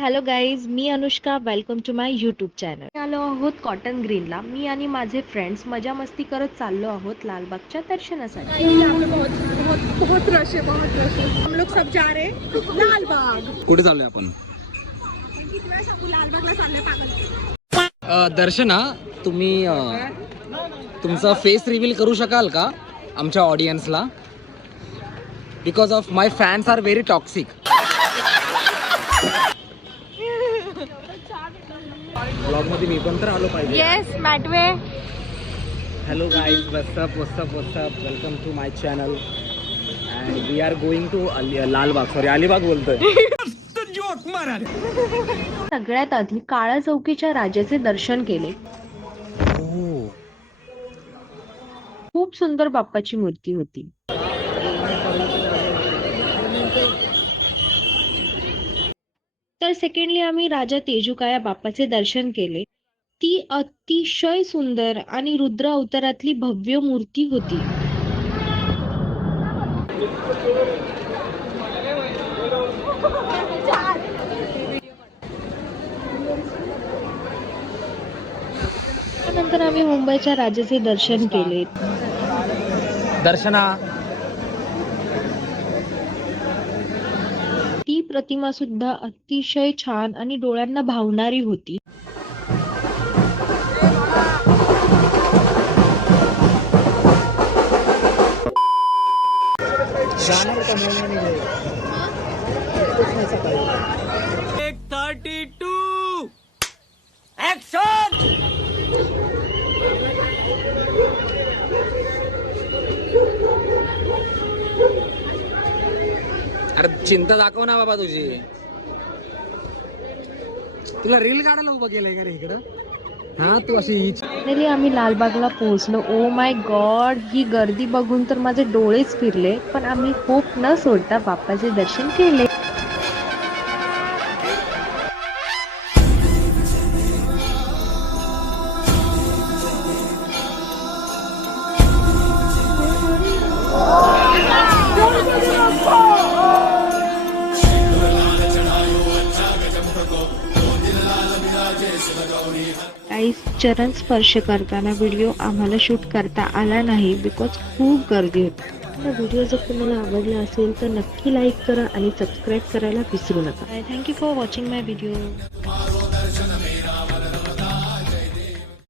Hello guys, मी Anushka. Welcome to my YouTube channel. आलो आहोत कॉटन ग्रीनला. मी आणि माझे फ्रेंड्स मजा मस्ती करत चाललो आहोत लालबागच्या दर्शनासाठी. बहुत रश है, बहुत रश है. हम लोग सब जा रहे हैं लाल बाग. कुठे चाललोय आपण? लालबागला चालले पागल. दर्शना, तुम्ही तुमचा फेस रिव्हील करू शकाल का आमच्या ऑडियन्सला? Because of my fans are very toxic. Blog मध्ये मी पण तर आलो पाहिजे. येस मॅटवे. Hello guys, what's up what's up what's up. Welcome to my channel and we are going to Lalbaug. Sorry, Alibag बोलतोय. सगळ्यात आधी काळा चौकीच्या राजाचे दर्शन केले. खूप सुंदर बाप्पाची मूर्ती होती. तर सेकंडली आम्ही राजा तेजुकाया बाप्पाचे दर्शन केले. ती अतिशय सुंदर आणि रुद्र अवतारातली भव्य मूर्ती होती. त्यानंतर आम्ही मुंबईच्या राजाचे दर्शन केले. दर्शना, ती प्रतिमा सुद्धा अतिशय छान आणि डोळ्यांना भावणारी होती. अरे चिंता दाखव ना बाबा तुझी. तुला रील काढायला उभं केलंय का रे इकडं? हा, तू अशी फायनली आम्ही लालबागला पोहोचलो. ओ माय गॉड, ही गर्दी बघून तर माझे डोळेच फिरले. पण आम्ही होप न सोडता बाप्पाचे दर्शन केले. काही चरण स्पर्श करताना व्हिडिओ आम्हाला शूट करता आला नाही बिकॉज खूप गर्दी होती. व्हिडिओ जर तुम्हाला आवडला असेल तर नक्की लाईक करा आणि सबस्क्राईब करायला विसरू नका. Thank you for watching my video.